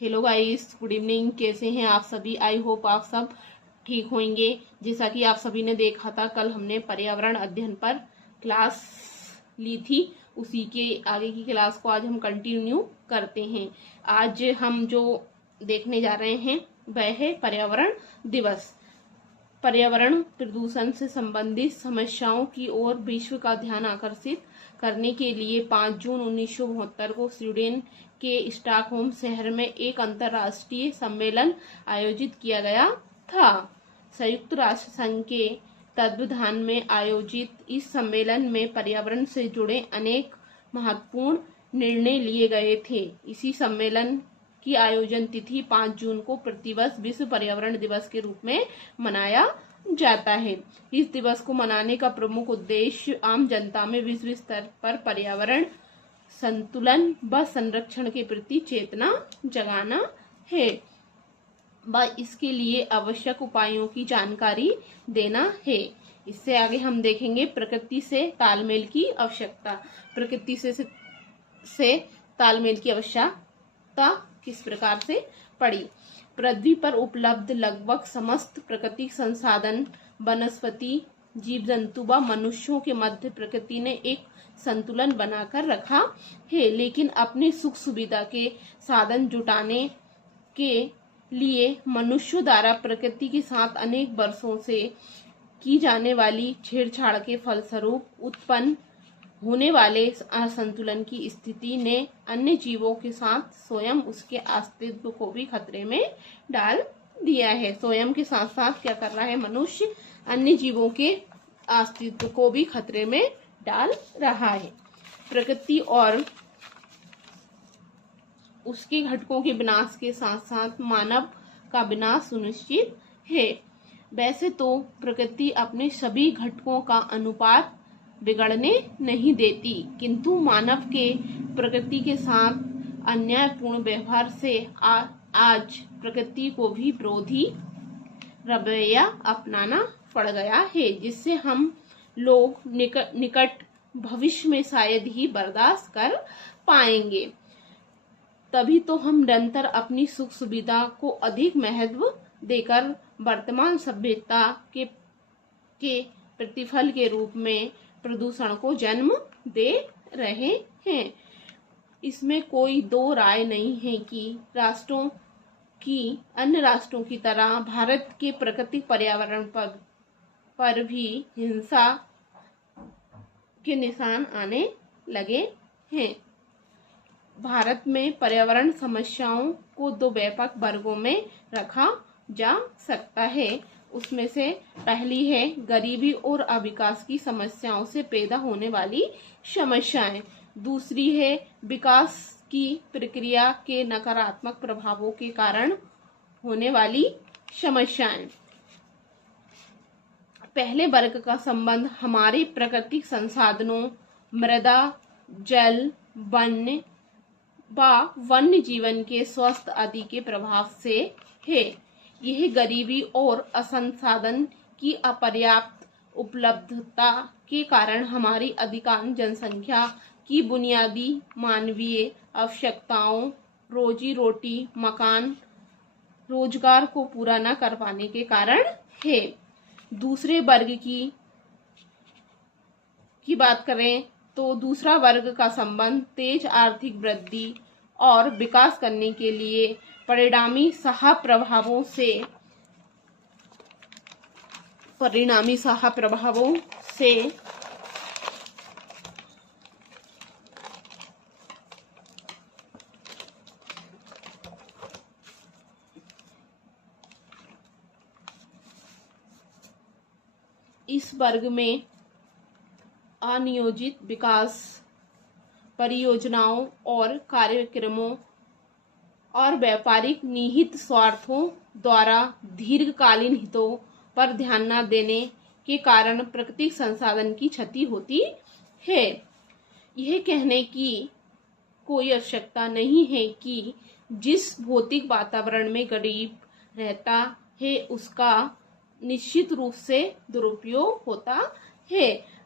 Hello guys, good evening. कैसे हैं आप सभी? आई होप आप सब ठीक होंगे। जैसा कि आप सभी ने देखा था, कल हमने पर्यावरण अध्ययन पर क्लास ली थी। उसी के आगे की क्लास को आज हम कंटिन्यू करते हैं। आज हम जो देखने जा रहे हैं वह है पर्यावरण दिवस। पर्यावरण प्रदूषण से संबंधित समस्याओं की ओर विश्व का ध्यान आकर्षित करने के लिए 5 जून 1972 को स्वीडन के स्टॉकहोम शहर में एक अंतर्राष्ट्रीय सम्मेलन आयोजित किया गया था। संयुक्त राष्ट्र संघ के तत्वावधान में आयोजित इस सम्मेलन में पर्यावरण से जुड़े अनेक महत्वपूर्ण निर्णय लिए गए थे। इसी सम्मेलन की आयोजन तिथि 5 जून को प्रतिवर्ष विश्व पर्यावरण दिवस के रूप में मनाया जाता है। इस दिवस को मनाने का प्रमुख उद्देश्य आम जनता में विश्व स्तर पर पर्यावरण संतुलन व संरक्षण के प्रति चेतना जगाना है व इसके लिए आवश्यक उपायों की जानकारी देना है। इससे आगे हम देखेंगे प्रकृति से तालमेल की आवश्यकता। प्रकृति से तालमेल की आवश्यकता किस प्रकार से पड़ी? पृथ्वी पर उपलब्ध लगभग समस्त प्राकृतिक संसाधन, वनस्पति, जीव जंतु व मनुष्यों के मध्य प्रकृति ने एक संतुलन बनाकर रखा है, लेकिन अपने सुख सुविधा के साधन जुटाने के लिए मनुष्यों द्वारा प्रकृति के साथ अनेक वर्षों से की जाने वाली छेड़छाड़ के फलस्वरूप उत्पन्न होने वाले असंतुलन की स्थिति ने अन्य जीवों के साथ स्वयं उसके अस्तित्व को भी खतरे में डाल दिया है। स्वयं के साथ साथ क्या कर रहा है मनुष्य? अन्य जीवों के अस्तित्व को भी खतरे में डाल रहा है। प्रकृति और उसके घटकों के विनाश के साथ साथ मानव का विनाश सुनिश्चित है। वैसे तो प्रकृति अपने सभी घटकों का अनुपात बिगड़ने नहीं देती, किंतु मानव के प्रकृति के साथ अन्यायपूर्ण व्यवहार से आज प्रकृति को भी विरोधी रवैया अपनाना पड़ गया है, जिससे हम लोग निकट भविष्य में शायद ही बर्दाश्त कर पाएंगे। तभी तो हम निरंतर अपनी सुख सुविधा को अधिक महत्व देकर वर्तमान सभ्यता के प्रतिफल के रूप में प्रदूषण को जन्म दे रहे हैं। इसमें कोई दो राय नहीं है कि अन्य राष्ट्रों की तरह भारत के प्राकृतिक पर्यावरण पर भी हिंसा के निशान आने लगे हैं। भारत में पर्यावरण समस्याओं को दो व्यापक वर्गों में रखा जा सकता है। उसमें से पहली है गरीबी और अविकास की समस्याओं से पैदा होने वाली समस्याएं। दूसरी है विकास की प्रक्रिया के नकारात्मक प्रभावों के कारण होने वाली समस्याएं। पहले वर्ग का संबंध हमारे प्राकृतिक संसाधनों, मृदा, जल, वन्य जीवन के स्वास्थ्य आदि के प्रभाव से है। यह गरीबी और असंसाधन की अपर्याप्त उपलब्धता के कारण हमारी अधिकांश जनसंख्या की बुनियादी मानवीय आवश्यकताओं, रोजी रोटी, मकान, रोजगार को पूरा न कर पाने के कारण है। दूसरे वर्ग की बात करें तो दूसरा वर्ग का संबंध तेज आर्थिक वृद्धि और विकास करने के लिए परिणामी सहप्रभावों से इस वर्ग में अनियोजित विकास परियोजनाओं और कार्यक्रमों और व्यापारिक निहित स्वार्थों द्वारा दीर्घकालीन हितों पर ध्यान न देने के कारण प्राकृतिक संसाधन की क्षति होती है। यह कहने की कोई आवश्यकता नहीं है कि जिस भौतिक वातावरण में गरीब रहता है उसका निश्चित रूप से दुरुपयोग होता है।